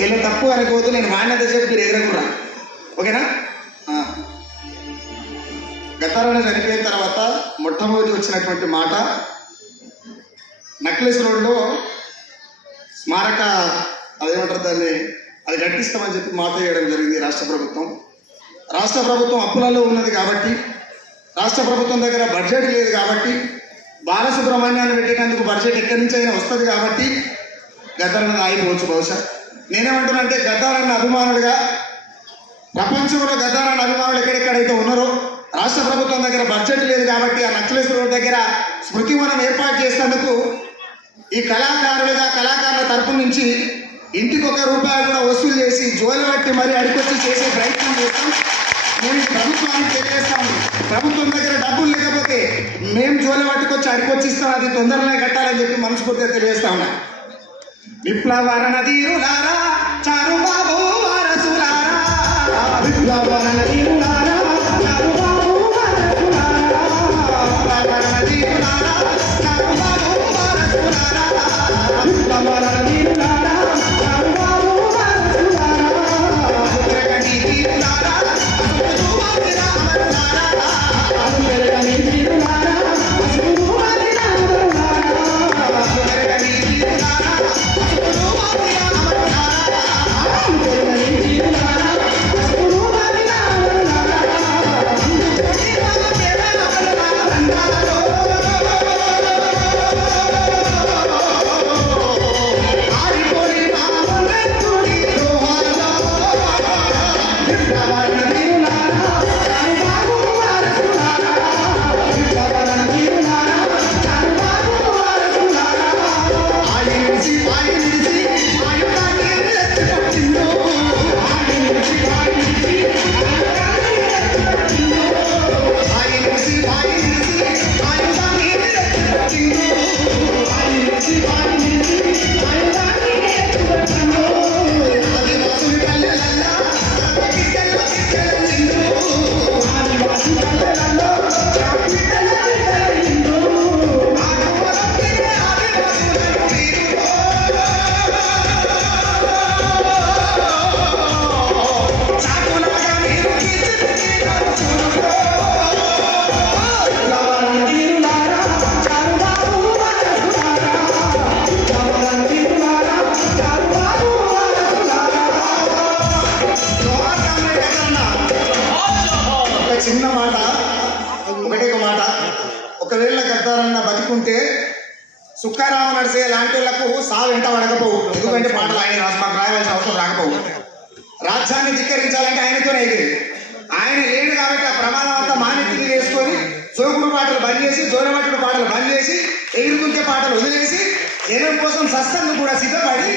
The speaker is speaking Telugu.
చెల్లె తప్పు అనుకోవద్దు, నేను వాడినంత సేపు మీరు ఎగరకురా, ఓకేనా? గతారాన్ని చనిపోయిన తర్వాత మొట్టమొదటి వచ్చినటువంటి మాట, నక్లెస్ రోడ్లో స్మారక అదేమంటారు దాన్ని, అది కట్టిస్తామని చెప్పి మాట వేయడం జరిగింది రాష్ట్ర ప్రభుత్వం. రాష్ట్ర ప్రభుత్వం అప్పులలో ఉన్నది కాబట్టి, రాష్ట్ర ప్రభుత్వం దగ్గర బడ్జెట్ లేదు కాబట్టి, బాలసుబ్రహ్మణ్యాన్ని పెట్టేందుకు బడ్జెట్ ఎక్కడి నుంచి అయినా వస్తుంది కాబట్టి గతారన్న ఆగిపోవచ్చు బహుశా. నేనేమంటున్నానంటే గతారన్న అభిమానులుగా ప్రపంచంలో గతారన్న అభిమానులు ఎక్కడెక్కడైతే ఉన్నారో రాష్ట్ర ప్రభుత్వం దగ్గర బడ్జెట్ లేదు కాబట్టి ఆ నక్లెస్ రోడ్ దగ్గర స్మృతివనం ఏర్పాటు చేసేందుకు ఈ కళాకారుల తరపు నుంచి ఇంటికి ₹1 కూడా వసూలు చేసి జోలి పట్టి మరీ అడికొచ్చి చేసే ప్రయత్నం చేస్తాం. నేను ప్రభుత్వానికి తెలియజేస్తాను, ప్రభుత్వం దగ్గర డబ్బులు లేకపోతే మేము జోలి పట్టుకొచ్చి అడికొచ్చిస్తాం, అది తొందరనే కట్టాలని చెప్పి మనస్ఫూర్తిగా తెలియజేస్తా ఉన్నా. విప్లవరణ ధీరులారా, చారుబాబు వారసులారా, విప్లవరణ ధీరులారా, చారుబాబు వారసులారా, విప్లవరణ ధీరులారా, చారుబాబు వారసులారా, విప్లవరణ ధీరులారా, చారుబాబు వారసులారా, ఉగ్రగణి ధీరులారా, అసురువాది రామరులారా, ఉగ్రగణి ధీరులారా, అసురువాది రామరులారా, ఉగ్రగణి ధీరులారా, అసురువాది రామరులారా, ఉగ్రగణి ధీరులారా, అసురువాది రామరులారా, ఆరిపోయి మామూలెత్తుడి రోహాలో, విప్లవరణ ధీరులారా, చారుబాబు వారసులారా, విప్లవరణ ధీరులారా, చారుబాబు వారసులారా, ఆయునిసి ఆయుధాన్ని ఎత్తుకొచ్చిండు, ఆయునిసి ఆయుధాన్ని ఎత్తుకొచ్చిండు, ఆయునిసి ఆయుధాన్ని ఎత్తుకొచ్చిండు, ఆయునిసి ఆయుధాన్ని ఎత్తుకొచ్చిండు, ఆదివాసుల పల్లెలల్లో బిడ్డలు బిడ్డలిండు, ఆదివాసుల పల్లెలల్లో బిడ్డలు బిడ్డలిండు, ఆదివాసుల చాకులాగా మీరు తీర్చిదిద్దారు చూడు. విప్లవరణ ధీరులారా, చారుబాబు వారసులారా, విప్లవరణ ధీరులారా, చారుబాబు వారసులారా. జోహార్లే గతారన్న. ఒక చిన్న మాట, ఒకటే ఒక మాట, ఒకవేళ గతారన్న బతికుంటే సుక్కారామ నడిసే లాంటి వాళ్ళకు సావు వెంట పడకపోవు, ఎందుకంటే పాటలు ఆయన మాకు రాయవలసిన అవసరం రాకపోవు. రాజ్యాన్ని ధిక్కరించాలంటే ఆయనతోనే అయింది. ఆయన లేడు కాబట్టి ఆ ప్రమాదం అంతా మానెత్తిని వేసుకొని జోకుడు పాటలు బంద్ చేసి, జోరమట్టుడు పాటలు బంద్ చేసి, ఎగురుకుంటే పాటలు వదిలేసి జనం కోసం సస్తంగా కూడా సిద్ధపడి